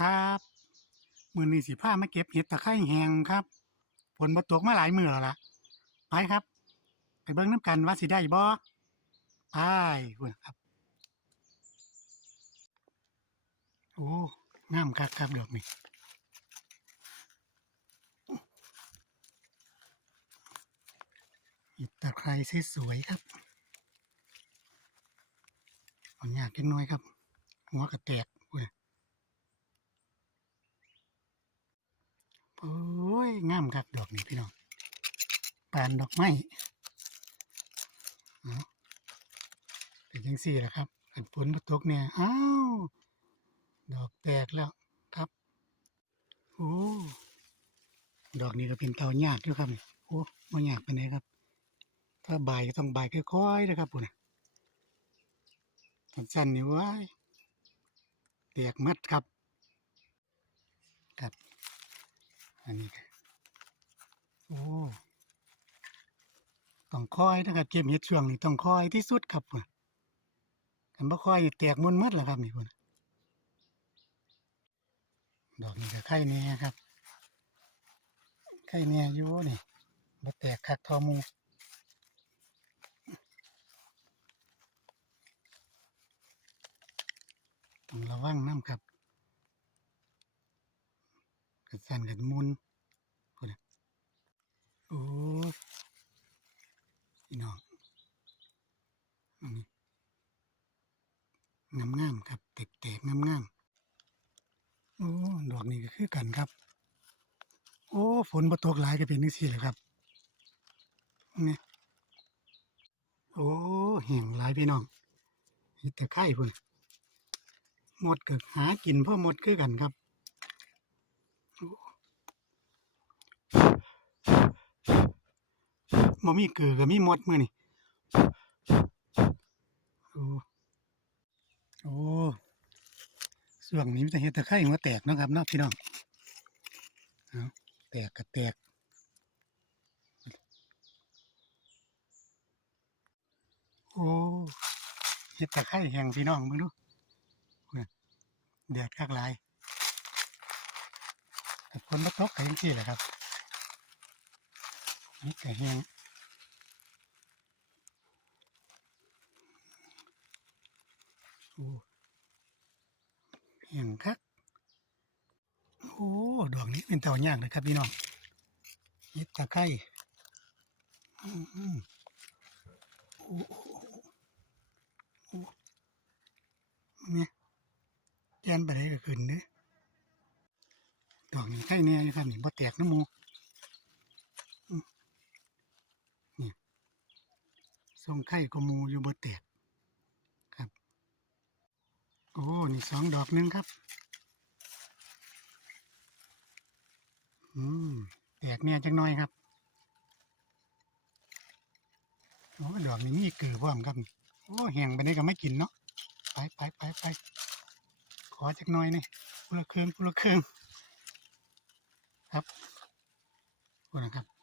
ครับมือนี้สิพามาเก็บเห็ดตะไคร้แห้งครับฝนบ่ตกมาหลายมือแล้วล่ะไปครับ ไปเบิ่งน้ำกันว่าสิได้บ่ไปพุ่นครับ โอ้งามคักครับดอกนี้เห็ดตะไคร้สวยๆครับเอายากจังน้อยครับ หัวกระแตกเว้ย โอ้ย งามคักดอกนี้พี่น้องปานดอกไม้เป็นจังสี่แหละครับอันฝนมาตกเนี่ย อ้าว ดอกแตกแล้วครับ โอ้ ดอกนี้ก็เป็นเตายากอยู่ครับนี่โอ้ไม่ยากไปไหนครับ ถ้าใบายก็ต้องใบายค่อยๆนะครับปุ่นน่ะสั้นๆนี่ว้ายแตกมัดครับ ครับ อันนี้ก็โอ้ ต้องคอยนะครับเก็บเห็ดช่วงนี้ต้องคอยที่สุดครับพุ่นกันบ่คอยนี่แตกมุนมัดแล้วครับนี่พุ่นดอกนี้ก็ไข่แน่ครับไข่แน่อยู่นี่บ่แตกคักทอมูต้องระวังน้ำครับกระสันกันมุนพูดนะโอ้พี่น้องอันนี้ งามงามๆครับแตกๆงามงามๆโอ้ดอกนี้ก็คือกันครับ โอ้ฝนบ่ตกหลายก็เป็นจังซี่แหละครับนี่โอ้แห้งหลายพี่น้องเห็ดแต่ไข่พุ่นหมดก็หากินพ่อหมดคือกันครับบ่มีเกือก็มีหมดมือนี่โอ้โอ้ ส่วงนี้มีแต่เฮ็ดตะไคร้หัวแตกนะครับนาะพี่น้องเอาแตกก็แตกโอ้เฮ็ดตะไคร้แห้งพี่น้องมึงดูเนี่ยแดดคักหลายแต่ฝนบ่ตกก็จังซี่แหละครับนี่ก็แห้งโอ้ แห้งคัก โอ้ดอกนี้เป็นเต่ายากเลยครับพี่น้องเห็ดตะไคร้อืมอืมโอ้โอ้โอ้เนี่ยแกนไปได้ก็ขึ้นเด้อดอกนี้ไข่แน่อยู่ครับนี่บ่แตกน้ำมูส่ทรงไข่กมูอยู่บ่แตกครับ มีสองดอกหนึงครับ อืมแตกเนี่ยจังน้อยครับโอ้ดอกนี้มีเกือพร้อมครับ โอ้แห้งไปนี่ก็ไม่กินเนาะ ไปไปไปไปขอจักน้อยนี่พุละเครื่องพุละเครื่องครับโอ้นะครับ